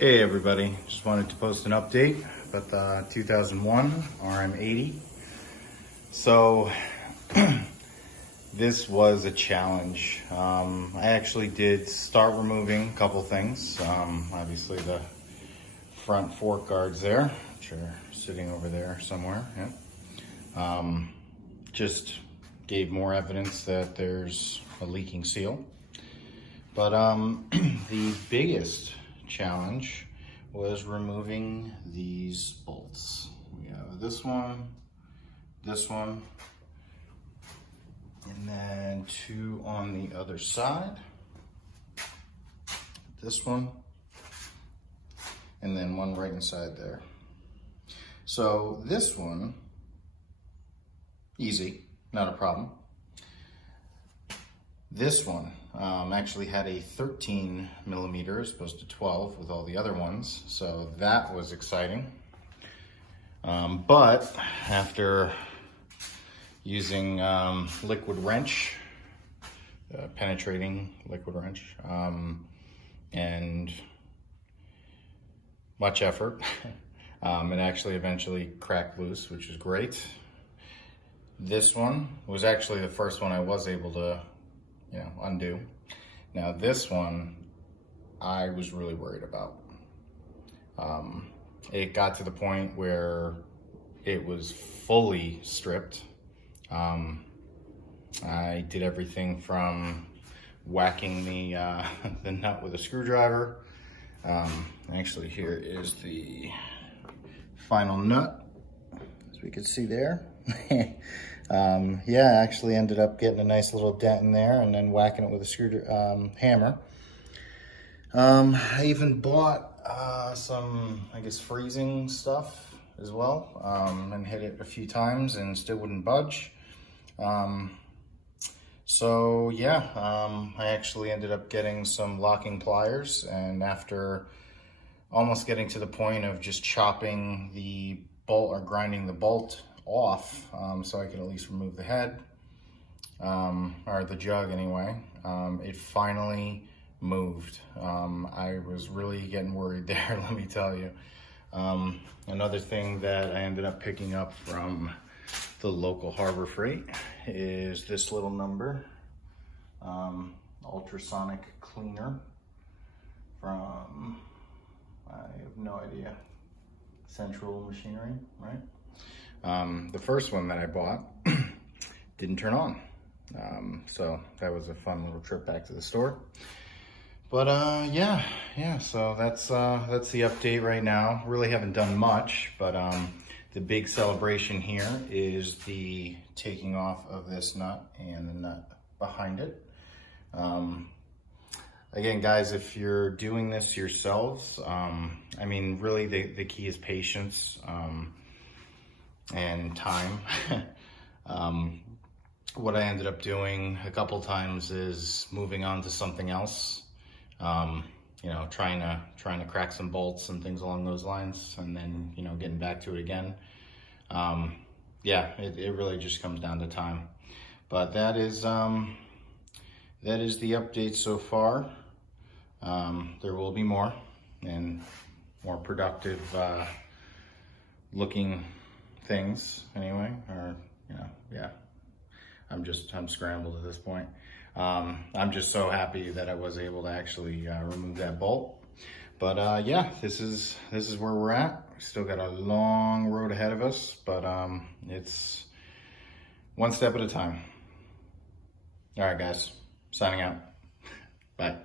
Hey everybody, just wanted to post an update about the 2001 RM80. So this was a challenge. I actually did start removing a couple things. Obviously the front fork guards there, which are sitting over there somewhere. Yeah. Just gave more evidence that there's a leaking seal. But the biggest challenge was removing these bolts. We have this one, and then two on the other side. This one, and then one right inside there. So this one, easy, not a problem. This one actually had a 13 millimeter as opposed to 12 with all the other ones, so that was exciting. But after using liquid wrench, penetrating liquid wrench, and much effort, it actually eventually cracked loose, which is great. This one was actually the first one I was able to undo. Now this one, I was really worried about. It got to the point where it was fully stripped. I did everything from whacking the nut with a screwdriver. Actually, here is the final nut, as we can see there. Yeah, I actually ended up getting a nice little dent in there and then whacking it with a hammer. I even bought some, I guess, freezing stuff as well, and hit it a few times and still wouldn't budge. So yeah, I actually ended up getting some locking pliers, and after almost getting to the point of just chopping the bolt or grinding the bolt off, so I could at least remove the head, or the jug anyway, it finally moved. I was really getting worried there, let me tell you. Another thing that I ended up picking up from the local Harbor Freight is this little number, ultrasonic cleaner from, I have no idea, Central Machinery, right? The first one that I bought didn't turn on. So that was a fun little trip back to the store. But yeah, so that's the update right now. Really haven't done much, but the big celebration here is the taking off of this nut and the nut behind it. Again, guys, if you're doing this yourselves, I mean, really the key is patience. And time. What I ended up doing a couple times is moving on to something else. Trying to crack some bolts and things along those lines, and then getting back to it again. Yeah, it really just comes down to time. But that is the update so far. There will be more and more productive looking things anyway, or yeah, I'm scrambled at this point. I'm just so happy that I was able to actually remove that bolt. But yeah, this is where we're at. We still got a long road ahead of us, but it's one step at a time. All right, guys, signing out. Bye.